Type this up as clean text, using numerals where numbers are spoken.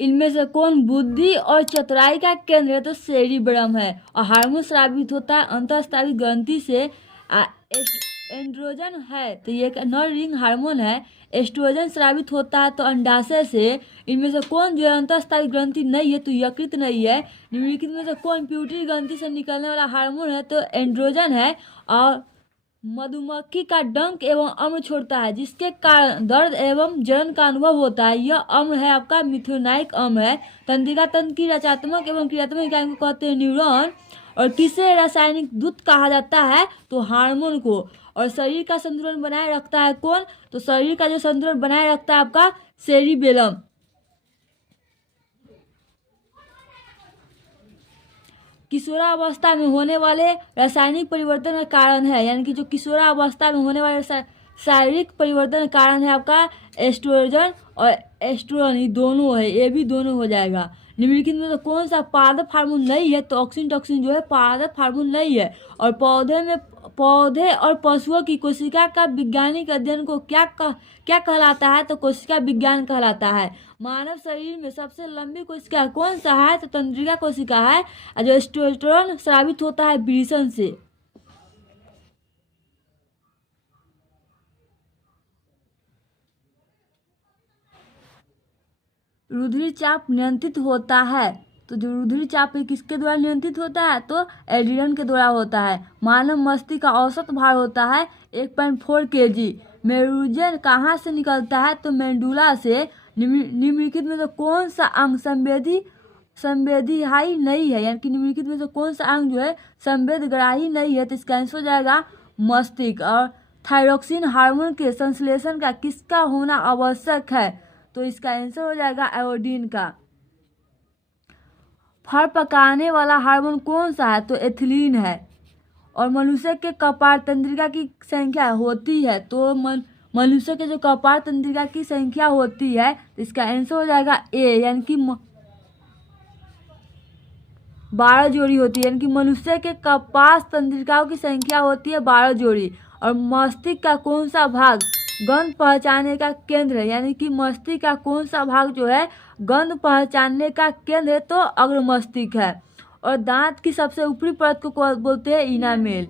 इनमें से कौन बुद्धि और चतुराई का केंद्र है? तो सेरिब्रम है। और हार्मोन स्रावित होता है अंतःस्रावी ग्रंथि से। एंड्रोजन है तो ये नर रिंग हार्मोन है। एस्ट्रोजन स्रावित होता है तो अंडाशय से। इनमें से कौन जो है अंतःस्रावी ग्रंथि नहीं है? तो यकृत नहीं है। निम्नलिखित में से कौन प्यूटरी ग्रंथि से निकलने वाला हार्मोन है? तो एंड्रोजन है। और मधुमक्खी का डंक एवं अम्ल छोड़ता है जिसके कारण दर्द एवं जलन का अनुभव होता है। यह अम्ल है आपका मिथुनाइक अम्ल है। तंत्रिका तंत्र की रचनात्मक एवं क्रियात्मक इकाई को कहते हैं न्यूरॉन। और किसे रासायनिक दूत कहा जाता है? तो हार्मोन को। और शरीर का संतुलन बनाए रखता है कौन? तो शरीर का जो संतुलन बनाए रखता है आपका सेरिबेलम। किशोरावस्था में होने वाले रासायनिक परिवर्तन का कारण है, यानी कि जो किशोरावस्था में होने वाले शारीरिक परिवर्तन का कारण है आपका एस्ट्रोजन और एस्ट्रोजन, ये दोनों है, ये भी दोनों हो जाएगा। निम्नलिखित में तो कौन सा पादप हार्मोन नहीं है? तो ऑक्सिन टॉक्सिन जो है पादप हार्मोन नहीं है। और पौधे और पशुओं की कोशिका का वैज्ञानिक अध्ययन को क्या कहलाता है? तो कोशिका विज्ञान कहलाता है। मानव शरीर में सबसे लंबी कोशिका कौन सा है? तो तंत्रिका कोशिका है। और जो टेस्टोस्टेरोन स्रावित होता है वृषण से। रुधिर चाप नियंत्रित होता है, तो जो रुधिर चाप किसके द्वारा नियंत्रित होता है? तो एड्रिनल के द्वारा होता है। मानव मस्तिष्क का औसत भार होता है 1.4 kg। मेरुजन कहाँ से निकलता है? तो मेंडुला से। निम्नलिखित में से कौन सा अंग संवेदीहाई नहीं है? यानी कि निम्नलिखित में से कौन सा अंग जो है संवेदग्राही नहीं है? तो इसका आंसर हो जाएगा मस्तिष्क। और थायरोक्सिन हार्मोन के संश्लेषण का किसका होना आवश्यक है? तो इसका आंसर हो जाएगा आयोडीन का। फल पकाने वाला हार्मोन कौन सा है? तो एथिलीन है। और मनुष्य के कपाल तंत्रिका की संख्या होती है, तो मनुष्य के जो कपाल तंत्रिका की संख्या होती है, तो इसका आंसर हो जाएगा ए, यानी कि 12 जोड़ी होती है। यानी कि मनुष्य के कपाल तंत्रिकाओं की संख्या होती है 12 जोड़ी। और मस्तिष्क का कौन सा भाग गंध पहचानने का केंद्र है? यानी कि मस्तिष्क का कौन सा भाग जो है गंध पहचानने का केंद्र है? तो अग्र मस्तिष्क है। और दांत की सबसे ऊपरी परत को बोलते हैं इनामेल।